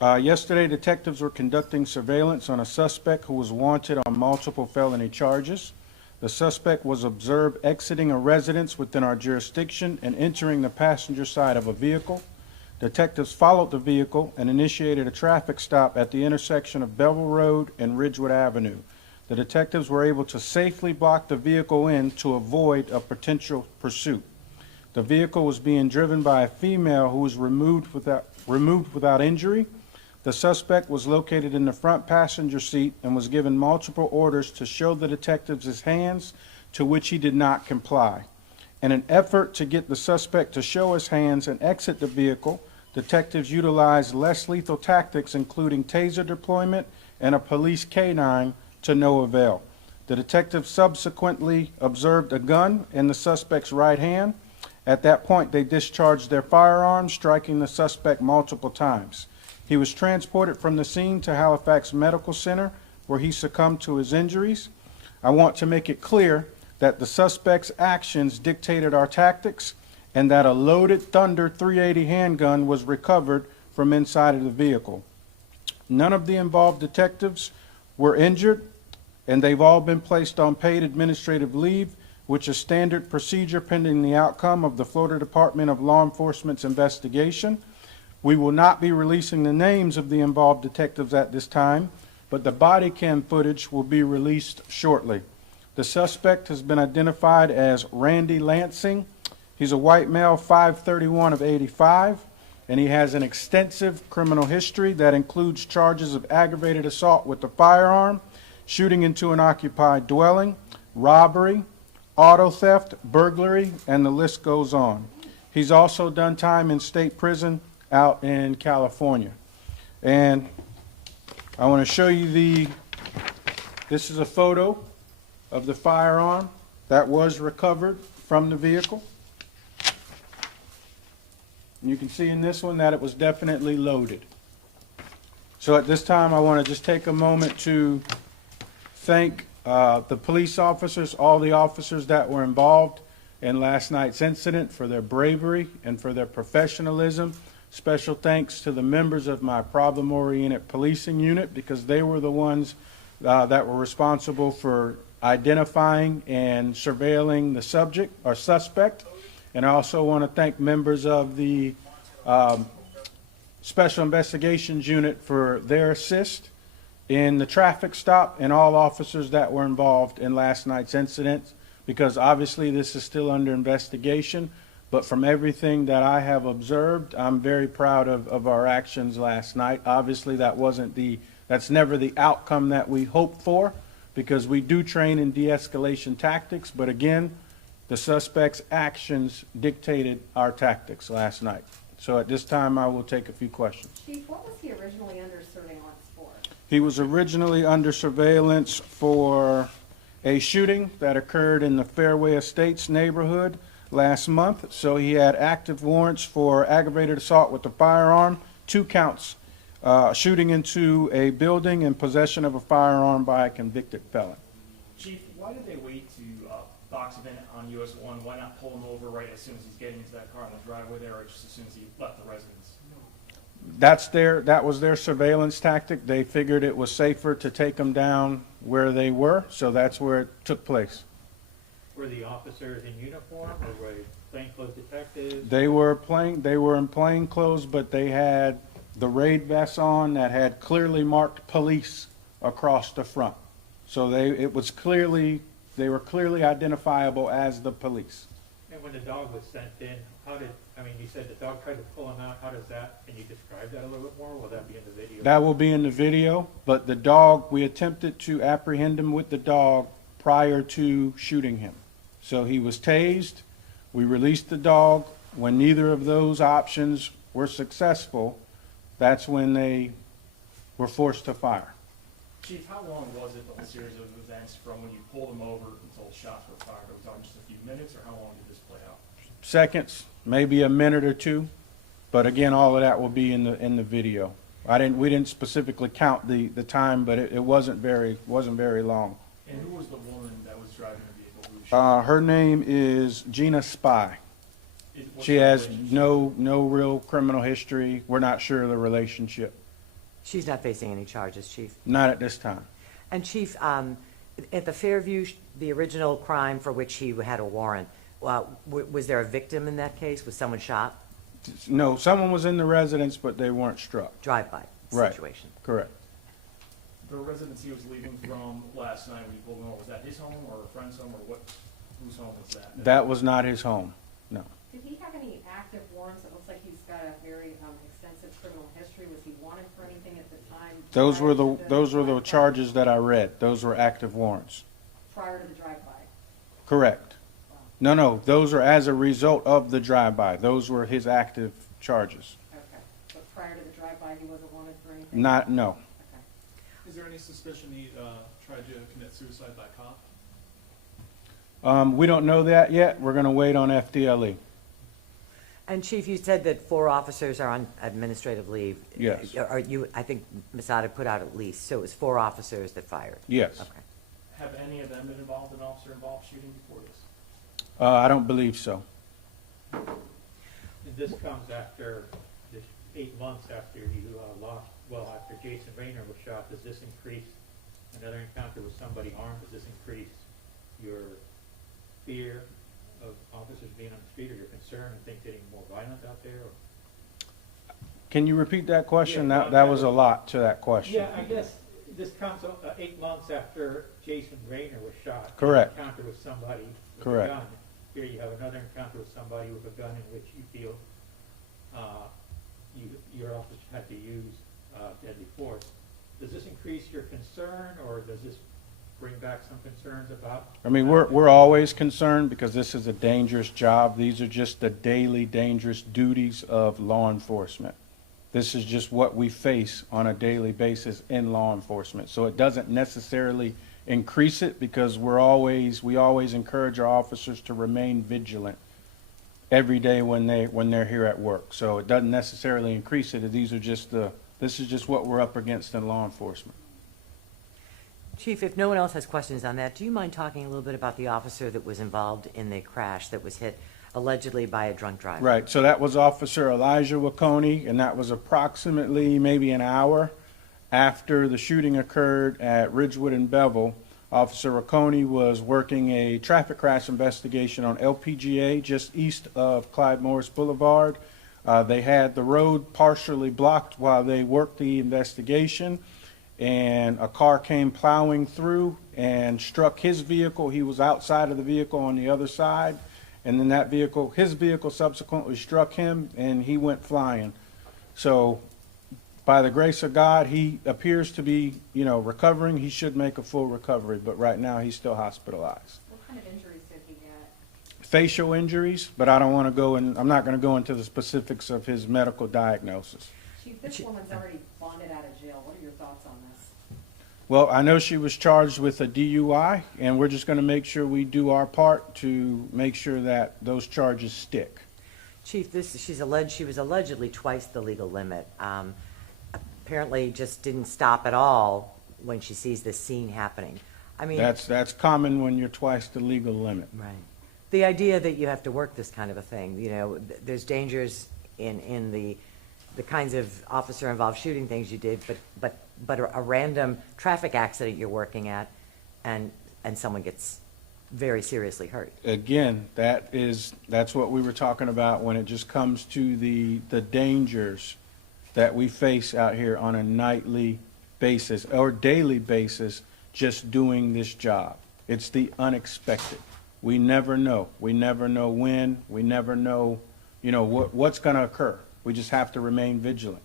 Yesterday, detectives were conducting surveillance on a suspect who was wanted on multiple felony charges. The suspect was observed exiting a residence within our jurisdiction and entering the passenger side of a vehicle. Detectives followed the vehicle and initiated a traffic stop at the intersection of Bevel Road and Ridgewood Avenue. The detectives were able to safely block the vehicle in to avoid a potential pursuit. The vehicle was being driven by a female who was removed without injury. The suspect was located in the front passenger seat and was given multiple orders to show the detectives his hands, to which he did not comply. In an effort to get the suspect to show his hands and exit the vehicle, detectives utilized less lethal tactics, including taser deployment and a police canine, to no avail. The detectives subsequently observed a gun in the suspect's right hand. At that point, they discharged their firearms, striking the suspect multiple times. He was transported from the scene to Halifax Medical Center, where he succumbed to his injuries. I want to make it clear that the suspect's actions dictated our tactics and that a loaded Thunder .380 handgun was recovered from inside of the vehicle. None of the involved detectives were injured, and they've all been placed on paid administrative leave, which is standard procedure pending the outcome of the Florida Department of Law Enforcement's investigation. We will not be releasing the names of the involved detectives at this time, but the body cam footage will be released shortly. The suspect has been identified as Randy Lansing. He's a white male, 5'31" of 85, and he has an extensive criminal history that includes charges of aggravated assault with a firearm, shooting into an occupied dwelling, robbery, auto theft, burglary, and the list goes on. He's also done time in state prison out in California. And I want to show you this is a photo of the firearm that was recovered from the vehicle. And you can see in this one that it was definitely loaded. So at this time, I want to just take a moment to thank the police officers, all the officers that were involved in last night's incident, for their bravery and for their professionalism. Special thanks to the members of my problem-oriented policing unit, because they were the ones that were responsible for identifying and surveilling the subject or suspect. And I also want to thank members of the Special Investigations Unit for their assist in the traffic stop, and all officers that were involved in last night's incident, because obviously this is still under investigation. But from everything that I have observed, I'm very proud of our actions last night. Obviously, that's never the outcome that we hoped for, because we do train in de-escalation tactics. But again, the suspect's actions dictated our tactics last night. So at this time, I will take a few questions. Chief, what was he originally under surveillance for? He was originally under surveillance for a shooting that occurred in the Fairway Estates neighborhood last month. So he had active warrants for aggravated assault with a firearm, 2 counts, shooting into a building and possession of a firearm by a convicted felon. Chief, why did they wait to box him in on US 1? Why not pull him over right as soon as he's getting into that car in the driveway there, or just as soon as he left the residence? That was their surveillance tactic. They figured it was safer to take them down where they were, so that's where it took place. Were the officers in uniform, or were they plainclothes detectives? They were in plain clothes, but they had the raid vests on that had clearly marked police across the front. So they were clearly identifiable as the police. And when the dog was sent in, you said the dog tried to pull him out. How does that, can you describe that a little bit more? Will that be in the video? That will be in the video, but the dog, we attempted to apprehend him with the dog prior to shooting him. So he was tased. We released the dog. When neither of those options were successful, that's when they were forced to fire. Chief, how long was it, the whole series of events, from when you pulled him over until shots were fired? Was it just a few minutes, or how long did this play out? Seconds, maybe a minute or two, but again, all of that will be in the video. We didn't specifically count the time, but it wasn't very long. And who was the woman that was driving the vehicle who was shot? Her name is Gina Spy. What's She her has relationship? no real criminal history. We're not sure of the relationship. She's not facing any charges, Chief. Not at this time. And Chief, at the Fairview, the original crime for which he had a warrant, was there a victim in that case? Was someone shot? No, someone was in the residence, but they weren't struck. Drive-by Right. situation? Correct. The residence he was leaving from last night when you pulled him over, was that his home or a friend's home, or what, whose home was that? That was not his home, no. Did he have any active warrants? It looks like he's got a very extensive criminal history. Was he wanted for anything at the time? Those were the drive-by? charges that I read. Those were active warrants. Prior to the drive-by? Correct. Wow. No, those are as a result of the drive-by. Those were his active charges. Okay. But prior to the drive-by, he wasn't wanted for anything? Not, no. Okay. Is there any suspicion he tried to commit suicide by cop? We don't know that yet. We're gonna wait on FDLE. And Chief, you said that 4 officers are on administrative leave. Yes. Are you, I think Masada put out at least, so it was 4 officers that fired? Yes. Okay. Have any of them been involved in officer-involved shooting before this? I don't believe so. And this comes after, this 8 months after you lost, well, after Jason Rayner was shot. Does this increase another encounter with somebody armed? Does this increase your fear of officers being on the street, or your concern and things getting more violent out there? Or? Can you repeat that question? Yeah, That was a lot to that question. Yeah, I guess this comes 8 months after Jason Rayner was shot. Correct. An encounter with somebody with Correct. a gun. Here you have another encounter with somebody with a gun in which you feel your officer had to use deadly force. Does this increase your concern, or does this bring back some concerns about? I mean, we're always concerned because this is a dangerous job. These are just the daily dangerous duties of law enforcement. This is just what we face on a daily basis in law enforcement. So it doesn't necessarily increase it because we always encourage our officers to remain vigilant every day when they're here at work. So it doesn't necessarily increase it. This is just what we're up against in law enforcement. Chief, if no one else has questions on that, do you mind talking a little bit about the officer that was involved in the crash that was hit allegedly by a drunk driver? Right, so that was Officer Elijah Wacconi, and that was approximately maybe an hour after the shooting occurred at Ridgewood and Bevel. Officer Wacconi was working a traffic crash investigation on LPGA just east of Clyde Morris Boulevard. They had the road partially blocked while they worked the investigation, and a car came plowing through and struck his vehicle. He was outside of the vehicle on the other side, and then his vehicle subsequently struck him, and he went flying. So by the grace of God, he appears to be, recovering. He should make a full recovery, but right now he's still hospitalized. What kind of injuries did he get? Facial injuries, but I'm not going to go into the specifics of his medical diagnosis. Chief, this woman's already bonded out of jail. What are your thoughts on this? Well, I know she was charged with a DUI, and we're just going to make sure we do our part to make sure that those charges stick. Chief, she was allegedly twice the legal limit. Apparently just didn't stop at all when she sees this scene happening. I mean, That's common when you're twice the legal limit. right. The idea that you have to work this kind of a thing, there's dangers in the kinds of officer-involved shooting things you did, but a random traffic accident you're working at, and someone gets very seriously hurt. Again, that's what we were talking about when it just comes to the dangers that we face out here on a nightly basis or daily basis just doing this job. It's the unexpected. We never know. We never know when. We never know, what's going to occur. We just have to remain vigilant.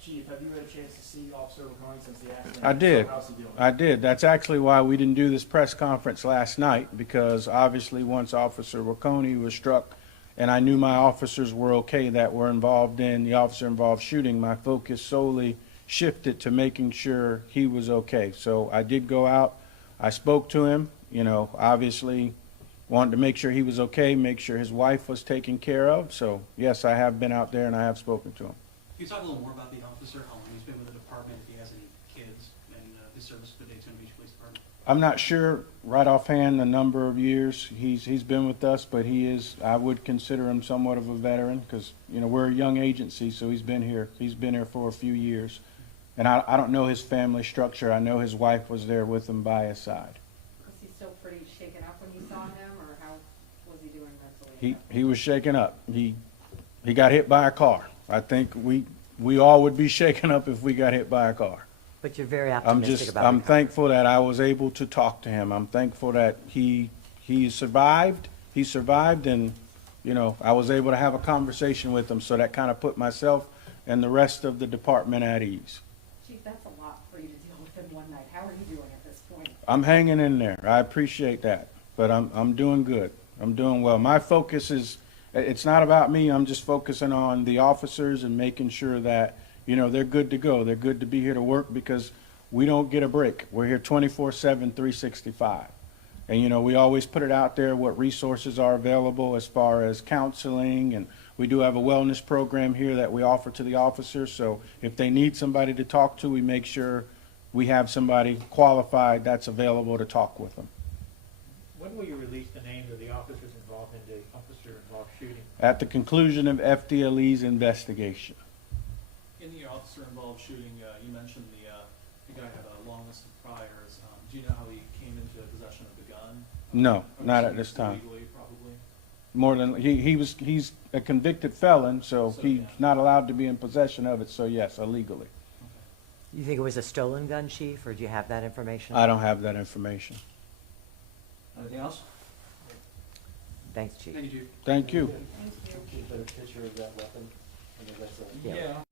Chief, have you had a chance to see Officer Wacconi since the accident? I did. So how's he doing? I did. That's actually why we didn't do this press conference last night, because obviously once Officer Wacconi was struck and I knew my officers were okay that were involved in the officer-involved shooting, my focus solely shifted to making sure he was okay. So I did go out. I spoke to him, obviously wanted to make sure he was okay, make sure his wife was taken care of. So, yes, I have been out there and I have spoken to him. Can you talk a little more about the officer, how long he's been with the department, if he has any kids, and his service to the Daytona Beach Police Department? I'm not sure right offhand the number of years he's been with us, but I would consider him somewhat of a veteran because, we're a young agency, so he's been here for a few years. And I don't know his family structure. I know his wife was there with him by his side. Was he still pretty shaken up when you saw him, or how was he doing mentally? He was shaken up. He got hit by a car. I think we all would be shaken up if we got hit by a car. But you're very I'm optimistic about I'm recovery. thankful that I was able to talk to him. I'm thankful that he survived. He survived, and, you know, I was able to have a conversation with him, so that kind of put myself and the rest of the department at ease. Chief, that's a lot for you to deal with in one night. How are you doing at this point? I'm hanging in there. I appreciate that, but I'm doing good. I'm doing well. My focus is, it's not about me. I'm just focusing on the officers and making sure that, you know, they're good to go. They're good to be here to work, because we don't get a break. We're here 24/7, 365. And, you know, we always put it out there what resources are available as far as counseling, and we do have a wellness program here that we offer to the officers. So if they need somebody to talk to, we make sure we have somebody qualified that's available to talk with them. When will you release the names of the officers involved in the officer-involved shooting? At the conclusion of FDLE's investigation. In the officer-involved shooting, you mentioned the guy had a long list of priors. Do you know how he came into possession of the gun? No, I'm not at assuming this time. Illegally, probably. More than, he's a convicted felon, so So, he's yeah. not allowed to be in possession of it, so yes, illegally. Okay. You think it was a stolen gun, Chief, or do you have that information? I don't have that information. Anything else? Thanks, Chief. Thank you, Chief. Thank you. Thank you. Is there a picture of that weapon? I mean, that's a. Yeah.